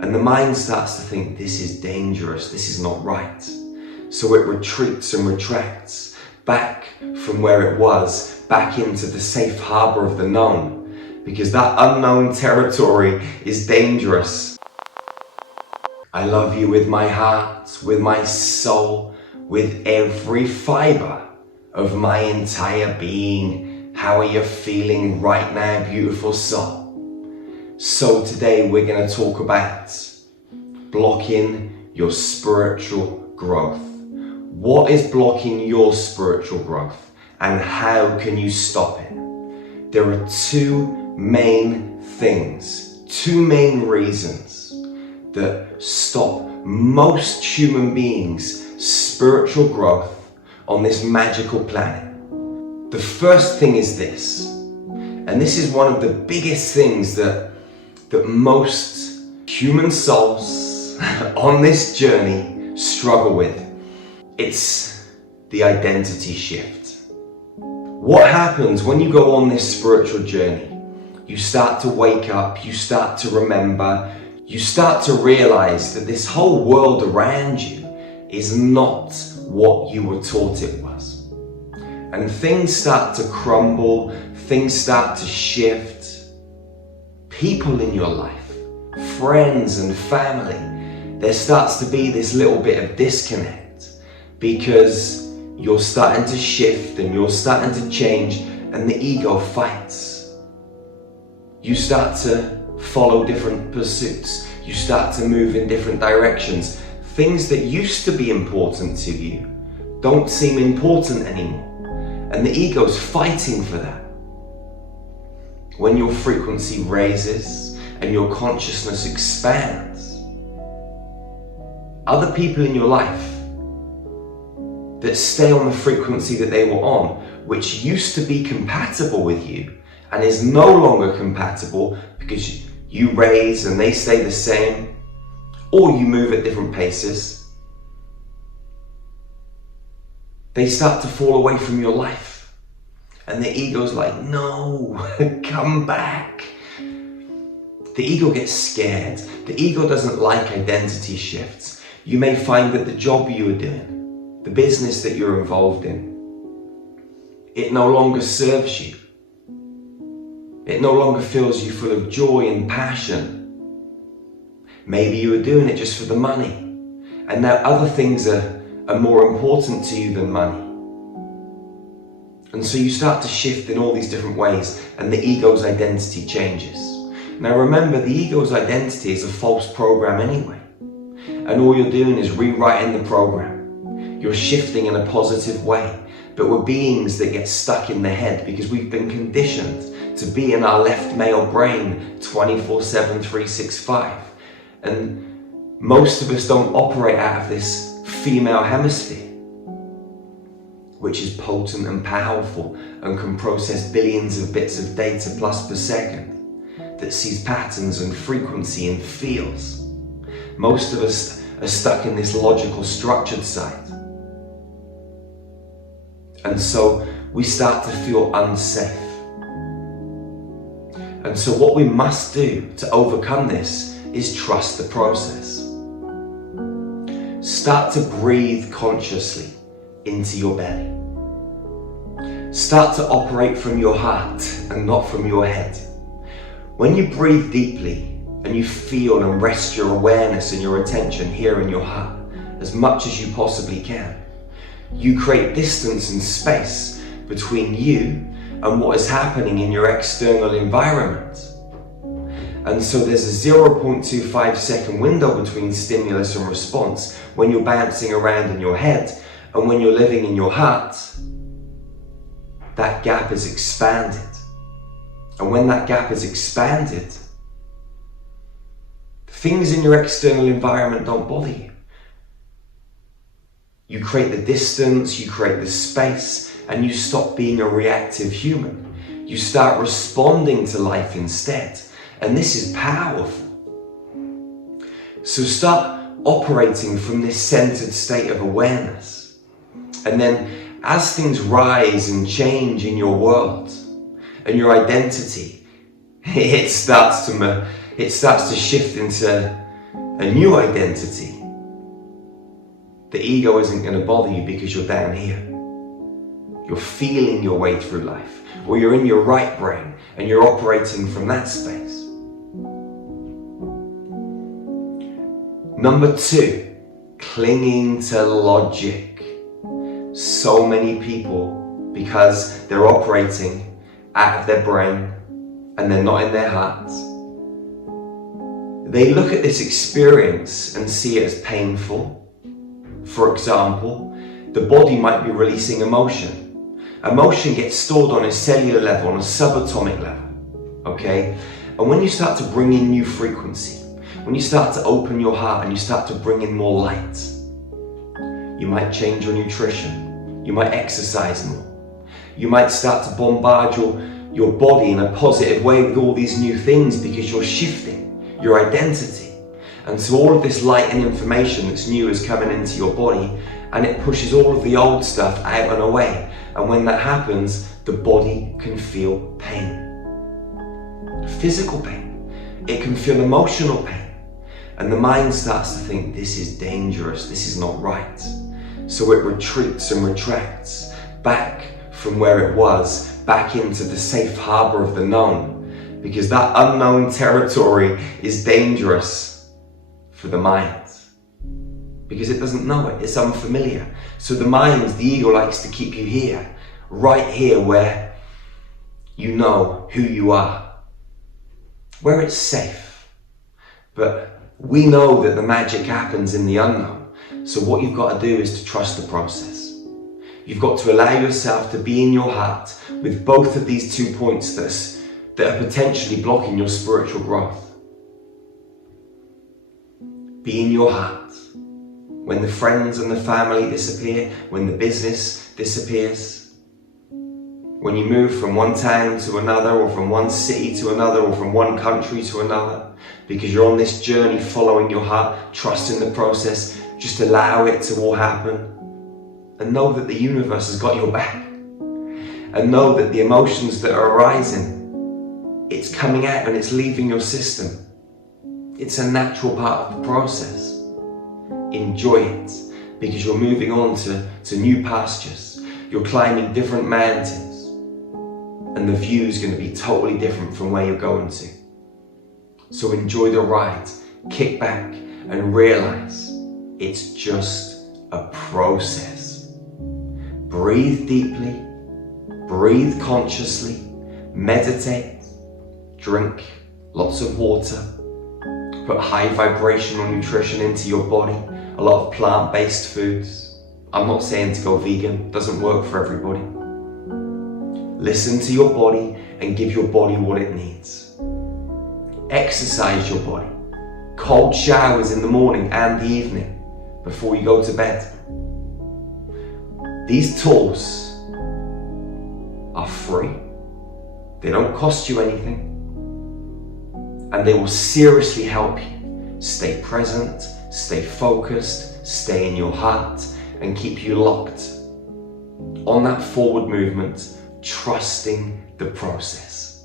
And the mind starts to think, this is dangerous, this is not right. So it retreats and retracts back from where it was, back into the safe harbor of the known, because that unknown territory is dangerous. I love you with my heart, with my soul, with every fiber of my entire being. How are you feeling right now, beautiful soul? So today we're going to talk about blocking your spiritual growth. What is blocking your spiritual growth and how can you stop it? There are two main things, two main reasons that stop most human beings' spiritual growth on this magical planet. The first thing is this, and this is one of the biggest things that most human souls on this journey struggle with. It's the identity shift. What happens when you go on this spiritual journey? You start to wake up, you start to remember, you start to realize that this whole world around you is not what you were taught it was. And things start to crumble, things start to shift. People in your life, friends and family, there starts to be this little bit of disconnect because you're starting to shift and you're starting to change and the ego fights. You start to follow different pursuits. You start to move in different directions. Things that used to be important to you don't seem important anymore. And the ego's fighting for that. When your frequency raises and your consciousness expands, other people in your life that stay on the frequency that they were on, which used to be compatible with you and is no longer compatible because you raise and they stay the same, or you move at different paces, they start to fall away from your life. And the ego's like, no, come back. The ego gets scared. The ego doesn't like identity shifts. You may find that the job you are doing, the business that you're involved in, it no longer serves you. It no longer fills you full of joy and passion. Maybe you were doing it just for the money. And now other things are more important to you than money. And so you start to shift in all these different ways and the ego's identity changes. Now remember, the ego's identity is a false program anyway. And all you're doing is rewriting the program. You're shifting in a positive way. But we're beings that get stuck in the head because we've been conditioned to be in our left male brain 24/7, 365. And most of us don't operate out of this female hemisphere, which is potent and powerful and can process billions of bits of data plus per second, that sees patterns and frequency and feels. Most of us are stuck in this logical, structured side. And so we start to feel unsafe. And so what we must do to overcome this is trust the process. Start to breathe consciously into your belly. Start to operate from your heart and not from your head. When you breathe deeply and you feel and rest your awareness and your attention here in your heart as much as you possibly can, you create distance and space between you and what is happening in your external environment. And so there's a 0.25 second window between stimulus and response when you're bouncing around in your head, and when you're living in your heart, that gap is expanded. And when that gap is expanded, things in your external environment don't bother you. You create the distance, you create the space, and you stop being a reactive human. You start responding to life instead. And this is powerful. So start operating from this centered state of awareness. And then as things rise and change in your world and your identity, it starts to shift into a new identity, the ego isn't going to bother you because you're down here. You're feeling your way through life, or you're in your right brain and you're operating from that space. Number 2, clinging to logic. So many people, because they're operating out of their brain and they're not in their hearts, they look at this experience and see it as painful. For example, the body might be releasing emotion. Emotion gets stored on a cellular level, on a subatomic level, okay? And when you start to bring in new frequency, when you start to open your heart and you start to bring in more light, you might change your nutrition, you might exercise more, you might start to bombard your body in a positive way with all these new things because you're shifting your identity. And so all of this light and information that's new is coming into your body, and it pushes all of the old stuff out and away. And when that happens, the body can feel pain. Physical pain. It can feel emotional pain. And the mind starts to think, this is dangerous, this is not right. So it retreats and retracts back from where it was, back into the safe harbor of the known, because that unknown territory is dangerous for the mind, because it doesn't know it, it's unfamiliar. So the mind, the ego, likes to keep you here, right here where you know who you are, where it's safe. But we know that the magic happens in the unknown. So what you've got to do is to trust the process. You've got to allow yourself to be in your heart with both of these 2 points that are potentially blocking your spiritual growth. Be in your heart. When the friends and the family disappear, when the business disappears, when you move from one town to another, or from one city to another, or from one country to another, because you're on this journey following your heart, trusting the process, just allow it to all happen. And know that the universe has got your back. And know that the emotions that are arising, it's coming out and it's leaving your system. It's a natural part of the process. Enjoy it, because you're moving on to new pastures. You're climbing different mountains, and the view is going to be totally different from where you're going to. So enjoy the ride, kick back and realize it's just a process. Breathe deeply, breathe consciously, meditate, drink lots of water, put high vibrational nutrition into your body, a lot of plant-based foods. I'm not saying to go vegan, doesn't work for everybody. Listen to your body and give your body what it needs. Exercise your body. Cold showers in the morning and the evening before you go to bed. These tools are free. They don't cost you anything. And they will seriously help you stay present, stay focused, stay in your heart, and keep you locked on that forward movement, trusting the process.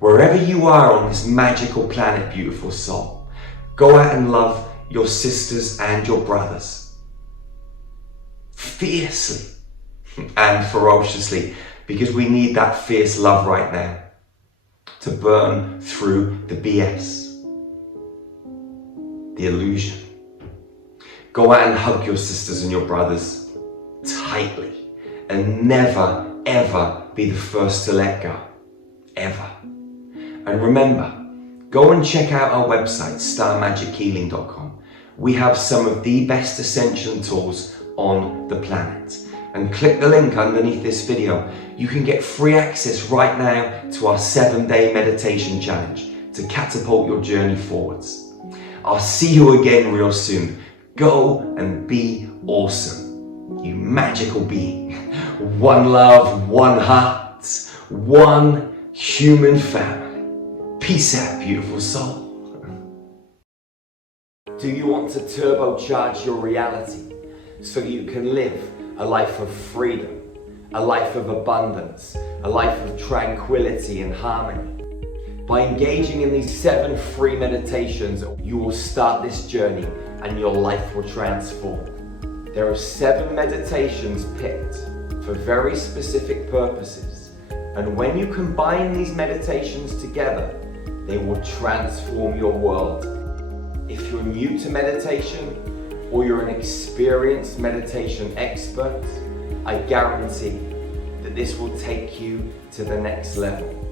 Wherever you are on this magical planet, beautiful soul, go out and love your sisters and your brothers fiercely and ferociously, because we need that fierce love right now to burn through the BS, the illusion. Go out and hug your sisters and your brothers tightly, and never ever be the first to let go, ever. And remember, go and check out our website, starmagichealing.com. We have some of the best ascension tools on the planet. And click the link underneath this video. You can get free access right now to our 7-day meditation challenge to catapult your journey forwards. I'll see you again real soon. Go and be awesome, you magical being. One love, one heart, one human family. Peace out, beautiful soul. Do you want to turbocharge your reality so you can live a life of freedom, a life of abundance, a life of tranquility and harmony? By engaging in these 7 free meditations, you will start this journey and your life will transform. There are 7 meditations picked for very specific purposes, and when you combine these meditations together, they will transform your world. If you're new to meditation or you're an experienced meditation expert, I guarantee that this will take you to the next level.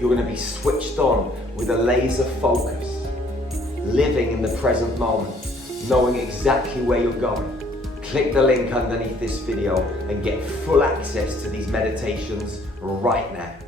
You're going to be switched on with a laser focus, living in the present moment, knowing exactly where you're going. Click the link underneath this video and get full access to these meditations right now.